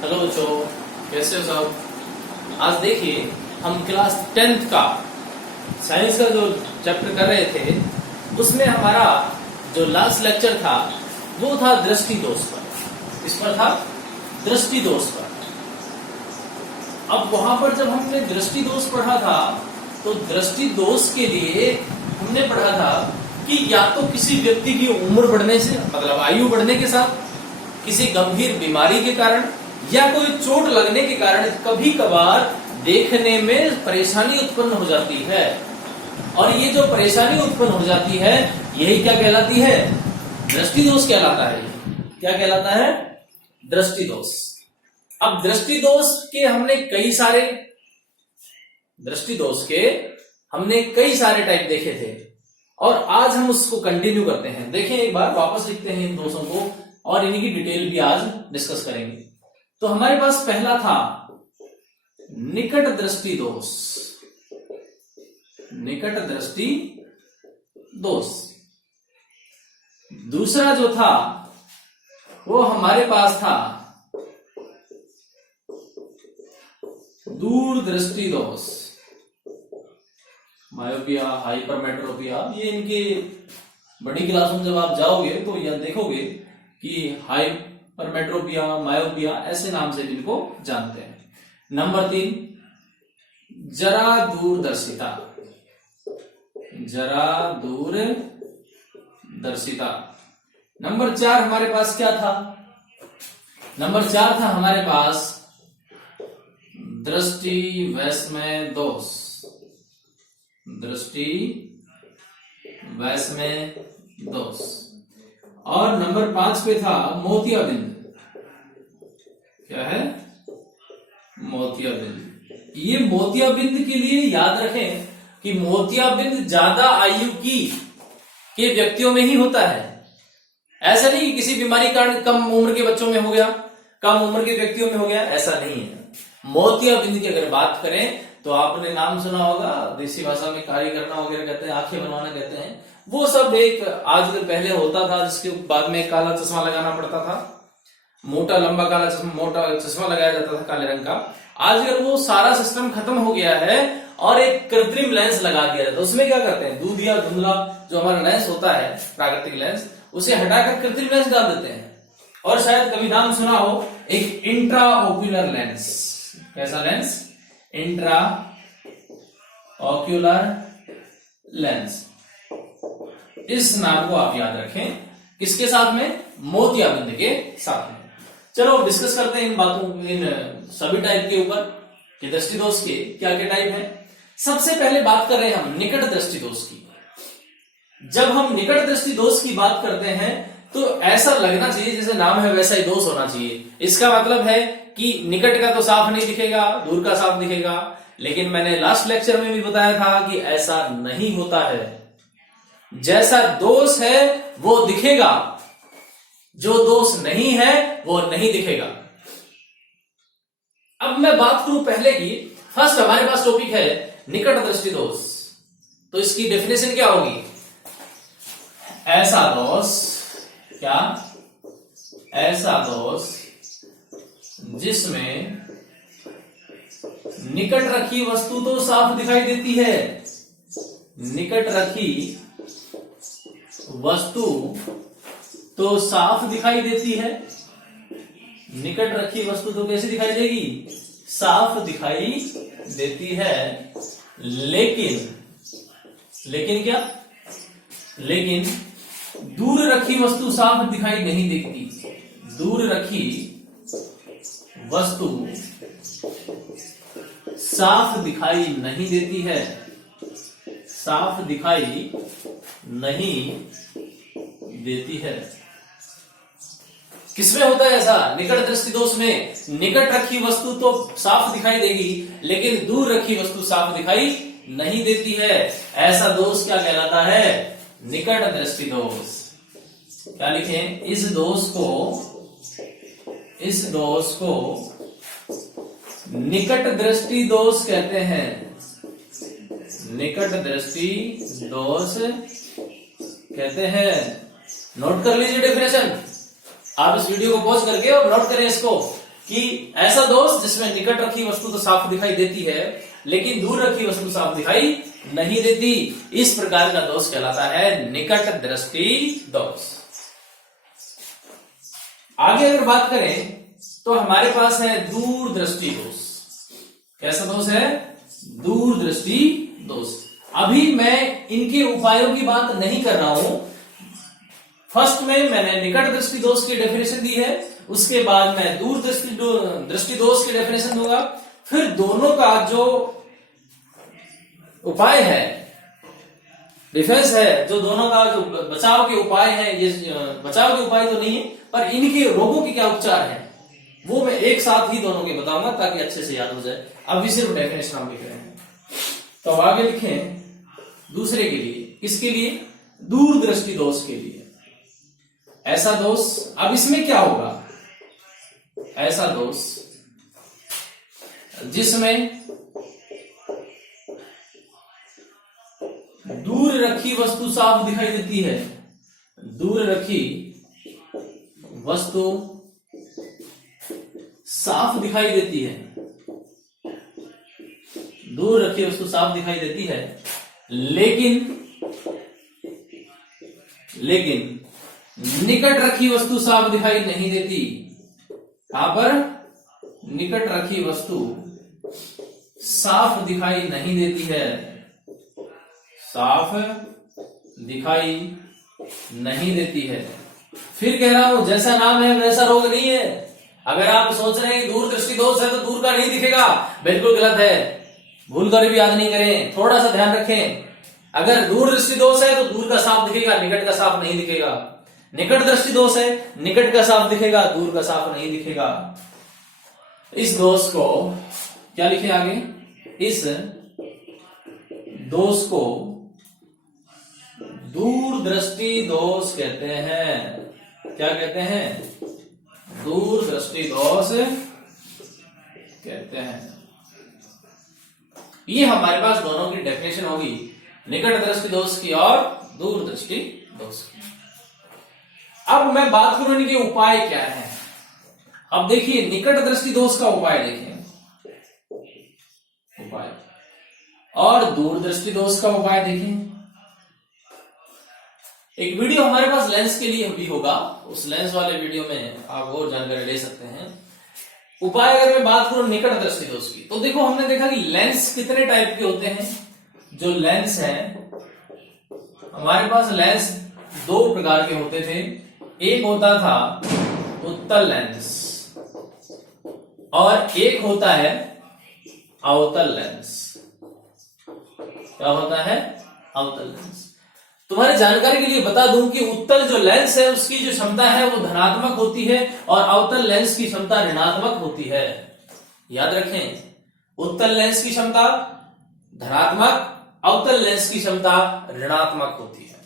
Hello बच्चों, कैसे हो सब। आज देखिए हम क्लास 10th का साइंस का जो चैप्टर कर रहे थे उसमें हमारा जो लास्ट लेक्चर था वो था दृष्टि दोष पर। इस पर था दृष्टि दोष पर। अब वहां पर जब हमने दृष्टि दोष पढ़ा था तो दृष्टि दोष के लिए हमने पढ़ा था कि या तो किसी व्यक्ति की उम्र बढ़ने से मतलब आयु बढ़ने के साथ, किसी गंभीर बीमारी के कारण या कोई चोट लगने के कारण कभी कभार देखने में परेशानी उत्पन्न हो जाती है। और ये जो परेशानी उत्पन्न हो जाती है यही क्या कहलाती है? दृष्टि दोष कहलाता है। क्या कहलाता है? दृष्टि दोष। अब दृष्टि दोष के हमने कई सारे टाइप देखे थे और आज हम उसको कंटिन्यू करते हैं। देखें एक बार वापस लिखते हैं इन दोषों को और इन्हीं की डिटेल भी आज डिस्कस करेंगे। तो हमारे पास पहला था निकट दृष्टि दोष। निकट दृष्टि दोष। दूसरा जो था वो हमारे पास था दूर दृष्टि दोष। मायोपिया, हाइपरमेट्रोपिया, ये इनके बड़ी क्लासों में जब आप जाओगे तो यह देखोगे कि हाइपरमेट्रोपिया, मायोपिया ऐसे नाम से इनको जानते हैं। नंबर 3 जरा दूरदर्शिता। जरा दूरदर्शिता। नंबर 4 हमारे पास क्या था? नंबर 4 था हमारे पास दृष्टि वैषम्य दोष। दृष्टि वैषम्य दोष। और नंबर 5 पे था मोतियाबिंद। क्या है? मोतियाबिंद। ये मोतियाबिंद के लिए याद रखें कि मोतियाबिंद ज्यादा आयु के व्यक्तियों में ही होता है। ऐसा नहीं कि किसी बीमारी कारण कम उम्र के बच्चों में हो गया, कम उम्र के व्यक्तियों में हो गया, ऐसा नहीं है। मोतियाबिंद की अगर बात करें तो आपने नाम सुना होगा, देसी भाषा में कारी करना वगैरह कहते हैं, आंखें बनवाना कहते हैं। वो सब एक आजकल पहले होता था जिसके बाद में काला चश्मा लगाना पड़ता था। मोटा लंबा काला चश्मा, मोटा चश्मा लगाया जाता था काले रंग का। आजकल वो सारा सिस्टम खत्म हो गया है और एक कृत्रिम लेंस लगा दिया जाता है। उसमें क्या करते हैं, दूध या धुंधला जो हमारा लेंस होता है, प्राकृतिक लेंस, उसे हटाकर कृत्रिम लेंस डाल देते हैं। और शायद कभी नाम सुना हो एक इंट्रा ओक्यूलर लेंस। कैसा लेंस? Intra ocular lens. इस नाम को आप याद रखें। किसके साथ में? मोतियाबिंद के साथ में। चलो डिस्कस करते हैं इन बातों, इन सभी टाइप के ऊपर कि दृष्टि दोष के क्या क्या टाइप है। सबसे पहले बात कर रहे हैं हम निकट दृष्टि दोष की। जब हम निकट दृष्टि दोष की बात करते हैं तो ऐसा लगना चाहिए जैसे नाम है वैसा ही दोष होना चाहिए। इसका मतलब है कि निकट का तो साफ नहीं दिखेगा, दूर का साफ दिखेगा। लेकिन मैंने लास्ट लेक्चर में भी बताया था कि ऐसा नहीं होता है। जैसा दोष है वो दिखेगा, जो दोष नहीं है वो नहीं दिखेगा। अब मैं बात करूं पहले की। फर्स्ट हमारे पास टॉपिक है निकट दृष्टि दोष। तो इसकी डेफिनेशन क्या होगी? ऐसा दोष, क्या? ऐसा दोष जिसमें निकट रखी वस्तु तो साफ दिखाई देती है। निकट रखी वस्तु तो साफ दिखाई देती है। निकट रखी वस्तु तो कैसी दिखाई देगी? साफ दिखाई देती है। लेकिन क्या? लेकिन दूर रखी वस्तु साफ दिखाई नहीं देती। दूर रखी वस्तु साफ दिखाई नहीं देती है। साफ दिखाई नहीं देती है। किसमें होता है ऐसा? निकट दृष्टि दोष में निकट रखी वस्तु तो साफ दिखाई देगी लेकिन दूर रखी वस्तु साफ दिखाई नहीं देती है। ऐसा दोष क्या कहलाता है? निकट दृष्टि दोष। क्या लिखें? इस दोष को निकट दृष्टि दोष कहते हैं। निकट दृष्टि दोष कहते हैं। नोट कर लीजिए डेफिनेशन। आप इस वीडियो को पॉज करके और नोट करें इसको कि ऐसा दोष जिसमें निकट रखी वस्तु तो साफ दिखाई देती है लेकिन दूर रखी वस्तु साफ दिखाई नहीं देती, इस प्रकार का दोष कहलाता है निकट दृष्टि दोष। आगे अगर बात करें तो हमारे पास है दूर दृष्टि दोष। कैसा दोष है? दूर दृष्टि दोष। अभी मैं इनके उपायों की बात नहीं कर रहा हूं। फर्स्ट में मैंने निकट दृष्टि दोष की डेफिनेशन दी है, उसके बाद मैं दूर दृष्टि दोष की डेफिनेशन दूंगा, फिर दोनों का जो उपाय है, डिफेंस है, जो दोनों का जो बचाव के उपाय है, ये बचाव के उपाय तो नहीं है पर इनके रोगों के क्या उपचार है वो मैं एक साथ ही दोनों के बताऊंगा ताकि अच्छे से याद हो जाए। अभी सिर्फ डेफिनेशन हम लिख रहे हैं। तो आगे लिखें दूसरे के लिए, किसके लिए? दूर दृष्टि दोष के लिए। ऐसा दोष, अब इसमें क्या होगा? ऐसा दोष जिसमें दूर रखी वस्तु साफ दिखाई देती है, दूर रखी वस्तु साफ दिखाई देती है, दूर रखी वस्तु साफ दिखाई देती है, लेकिन निकट रखी वस्तु साफ दिखाई नहीं देती। कहां पर? निकट रखी वस्तु साफ दिखाई नहीं देती है, साफ दिखाई नहीं देती है। फिर कह रहा हूं जैसा नाम है वैसा रोग नहीं है। अगर आप सोच रहे हैं दूर दृष्टि दोष है तो दूर का नहीं दिखेगा, बिल्कुल गलत है। भूल कर भी याद नहीं करें, थोड़ा सा ध्यान रखें। अगर दूर दृष्टि दोष है तो दूर का साफ दिखेगा, निकट का साफ नहीं दिखेगा। निकट दृष्टि दोष है, निकट का साफ दिखेगा, दूर का साफ नहीं दिखेगा। इस दोष को क्या लिखे आगे? इस दोष को दूर दृष्टि दोष कहते हैं। क्या कहते हैं? दूर दृष्टि दोष कहते हैं। ये हमारे पास दोनों की डेफिनेशन होगी, निकट दृष्टि दोष की और दूर दृष्टि दोष की। अब मैं बात करूं इनके उपाय क्या है। अब देखिए निकट दृष्टि दोष का उपाय देखें, उपाय, और दूर दृष्टि दोष का उपाय देखें। एक वीडियो हमारे पास लेंस के लिए भी होगा, उस लेंस वाले वीडियो में आप और जानकारी ले सकते हैं। उपाय अगर मैं बात करूं निकट दृष्टि दोष की, तो देखो हमने देखा कि लेंस कितने टाइप के होते हैं। जो लेंस है हमारे पास, लेंस दो प्रकार के होते थे। एक होता था उत्तल लेंस और एक होता है अवतल लेंस। क्या होता है? अवतल लेंस। तुम्हारी जानकारी के लिए बता दूं कि उत्तल जो लेंस है उसकी जो क्षमता है वो धनात्मक होती है और अवतल लेंस की क्षमता ऋणात्मक होती है। याद रखें, उत्तल लेंस की क्षमता धनात्मक, अवतल लेंस की क्षमता ऋणात्मक होती है।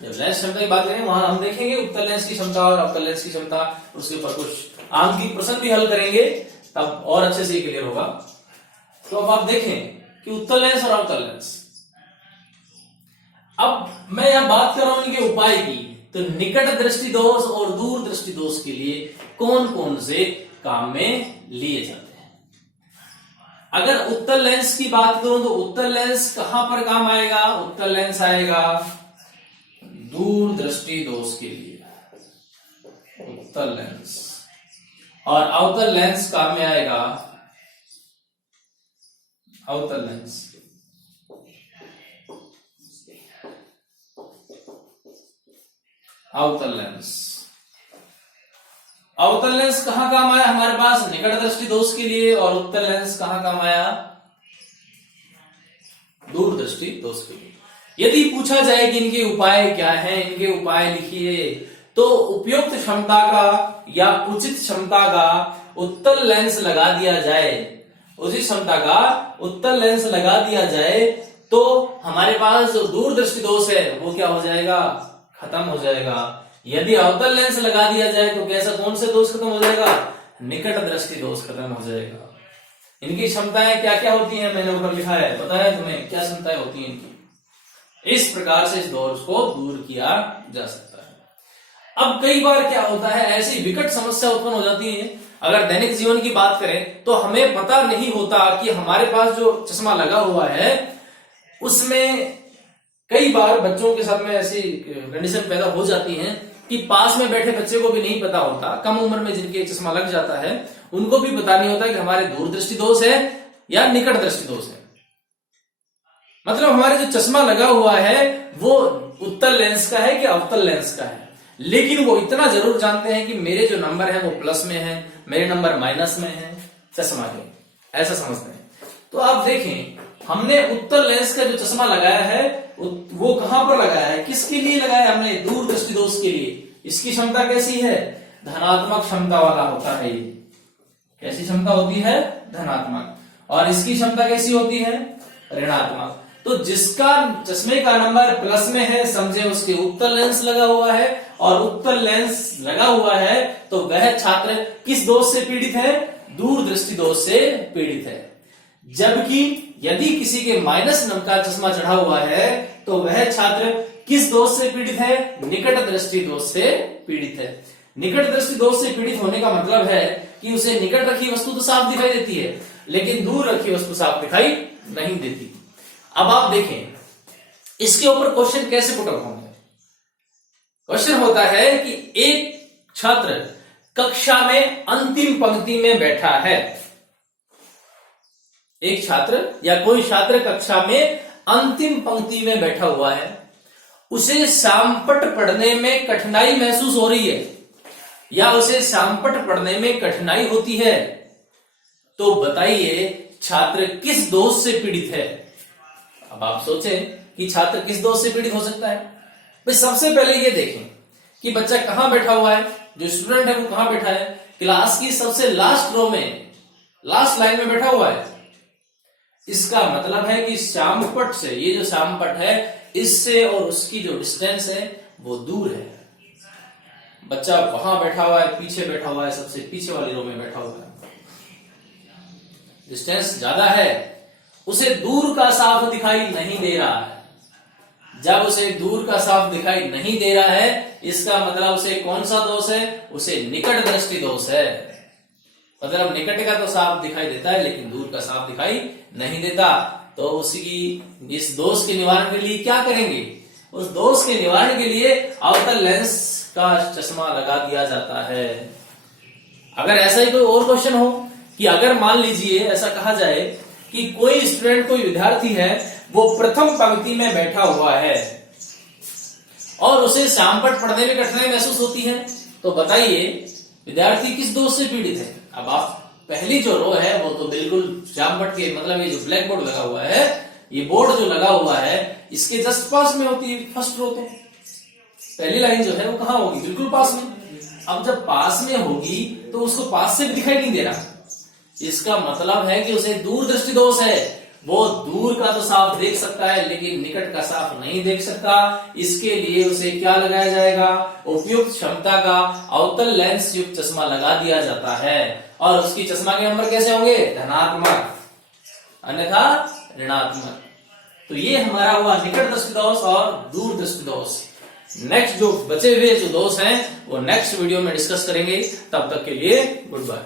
जब लेंस क्षमता की बात करें वहां हम देखेंगे उत्तल लेंस की क्षमता और अवतल लेंस की क्षमता, उसके ऊपर कुछ आंकिक प्रश्न भी हल करेंगे, तब और अच्छे से क्लियर होगा। तो अब आप देखें कि उत्तल लेंस और अवतल लेंस। अब मैं यहां बात कर रहा हूं इनके उपाय की, तो निकट दृष्टि दोष और दूर दृष्टि दोष के लिए कौन कौन से काम में लिए जाते हैं। अगर उत्तल लेंस की बात करूं तो उत्तल लेंस कहां पर काम आएगा? उत्तल लेंस आएगा दूर दृष्टि दोष के लिए, उत्तल लेंस। और अवतल लेंस काम में आएगा अवतल लेंस। अवतल लेंस, अवतल लेंस कहां काम आया हमारे पास? निकट दृष्टि दोष के लिए। और उत्तल लेंस कहां काम आया? दूर दृष्टि दोष के लिए। यदि पूछा जाए कि इनके उपाय क्या हैं, इनके उपाय लिखिए, तो उपयुक्त क्षमता का या उचित क्षमता का उत्तल लेंस लगा दिया जाए, उचित क्षमता का उत्तल लेंस लगा दिया जाए, तो हमारे पास जो दूर दृष्टि दोष है वो क्या हो जाएगा? खत्म हो जाएगा। यदि अवतल लेंस लगा दिया जाए तो कैसा, कौन से दोष खत्म हो जाएगा? निकट दृष्टि दोष खत्म हो जाएगा। इनकी क्षमताएं क्या क्या होती हैं मैंने ऊपर लिखा है, पता है तुम्हें क्या क्षमताएं होती हैं इनकी? इस प्रकार से इस दोष को दूर किया जा सकता है। अब कई बार क्या होता है, ऐसी विकट समस्या उत्पन्न हो जाती है, अगर दैनिक जीवन की बात करें तो हमें पता नहीं होता कि हमारे पास जो चश्मा लगा हुआ है उसमें कई बार बच्चों के साथ में ऐसी कंडीशन पैदा हो जाती है कि पास में बैठे बच्चे को भी नहीं पता होता, कम उम्र में जिनके चश्मा लग जाता है उनको भी पता नहीं होता कि हमारे दूरदृष्टि दोष है या निकट दृष्टि दोष है। मतलब हमारे जो चश्मा लगा हुआ है वो उत्तल लेंस का है कि अवतल लेंस का है, लेकिन वो इतना जरूर जानते हैं कि मेरे जो नंबर है वो प्लस में है, मेरे नंबर माइनस में है चश्मा के, ऐसा समझते हैं। तो आप देखें हमने उत्तल लेंस का जो चश्मा लगाया है वो कहां पर लगाया है, किसके लिए लगाया हमने, दूर दृष्टि दोष के लिए। इसकी क्षमता कैसी है, धनात्मक क्षमता वाला होता है ये। कैसी क्षमता होती है, धनात्मक। और इसकी क्षमता कैसी होती है, ऋणात्मक। तो जिसका चश्मे का नंबर प्लस में है समझे उसके उत्तल लेंस लगा हुआ है, और उत्तल लेंस लगा हुआ है तो वह छात्र किस दोष से पीड़ित है, दूर दृष्टि दोष से पीड़ित है। जबकि यदि किसी के माइनस नंबर का चश्मा चढ़ा हुआ है तो वह छात्र किस दोष से पीड़ित है, निकट दृष्टि दोष से पीड़ित है। निकट दृष्टि दोष से पीड़ित होने का मतलब है कि उसे निकट रखी वस्तु तो साफ दिखाई देती है लेकिन दूर रखी वस्तु साफ दिखाई नहीं देती। अब आप देखें इसके ऊपर क्वेश्चन कैसे पुट अप होंगे। क्वेश्चन होता है कि एक छात्र कक्षा में अंतिम पंक्ति में बैठा है, एक छात्र या कोई छात्र कक्षा में अंतिम पंक्ति में बैठा हुआ है, उसे शामपट पढ़ने में कठिनाई महसूस हो रही है या उसे शामपट पढ़ने में कठिनाई होती है, तो बताइए छात्र किस दोष से पीड़ित है। अब आप सोचें कि छात्र किस दोष से पीड़ित हो सकता है। भाई सबसे पहले ये देखें कि बच्चा कहां बैठा हुआ है, जो स्टूडेंट है वो कहां बैठा है, क्लास की सबसे लास्ट रो में, लास्ट लाइन में बैठा हुआ है। इसका मतलब है कि शामपट से, ये जो शामपट है इससे और उसकी जो डिस्टेंस है वो दूर है। बच्चा वहां बैठा हुआ है, पीछे बैठा हुआ है, सबसे पीछे वाली रो में बैठा हुआ है, डिस्टेंस ज्यादा है, उसे दूर का साफ दिखाई नहीं दे रहा है। जब उसे दूर का साफ दिखाई नहीं दे रहा है इसका मतलब उसे कौन सा दोष है, उसे निकट दृष्टि दोष है। मतलब निकट का तो साफ दिखाई देता है लेकिन दूर का साफ दिखाई नहीं देता। तो उसकी इस दोष के निवारण के लिए क्या करेंगे, उस दोष के निवारण के लिए अवतल लेंस का चश्मा लगा दिया जाता है। अगर ऐसा ही कोई और क्वेश्चन हो कि अगर मान लीजिए ऐसा कहा जाए कि कोई स्टूडेंट, कोई विद्यार्थी है वो प्रथम पंक्ति में बैठा हुआ है और उसे शामपट पढ़ने में कठिनाई महसूस होती है, तो बताइए विद्यार्थी किस दोष से पीड़ित है। अब आप पहली जो रो है वो तो बिल्कुल शामपट के, मतलब ये जो ब्लैक बोर्ड लगा हुआ है, ये बोर्ड जो लगा हुआ है इसके जस्ट पास में होती है फर्स्ट रो। तो पहली लाइन जो है वो कहां होगी, बिल्कुल पास में। अब जब पास में होगी तो उसको पास से भी दिखाई नहीं दे रहा, इसका मतलब है कि उसे दूर दृष्टि दोष है। वो दूर का तो साफ देख सकता है लेकिन निकट का साफ नहीं देख सकता। इसके लिए उसे क्या लगाया जाएगा, उपयुक्त क्षमता का अवतल लेंस युक्त चश्मा लगा दिया जाता है। और उसकी चश्मा के नंबर कैसे होंगे, धनात्मक, अन्यथा ऋणात्मक। तो ये हमारा हुआ निकट दृष्टि दोष और दूर दृष्टि दोष। नेक्स्ट जो बचे हुए जो दोष हैं वो नेक्स्ट वीडियो में डिस्कस करेंगे। तब तक के लिए गुड बाय।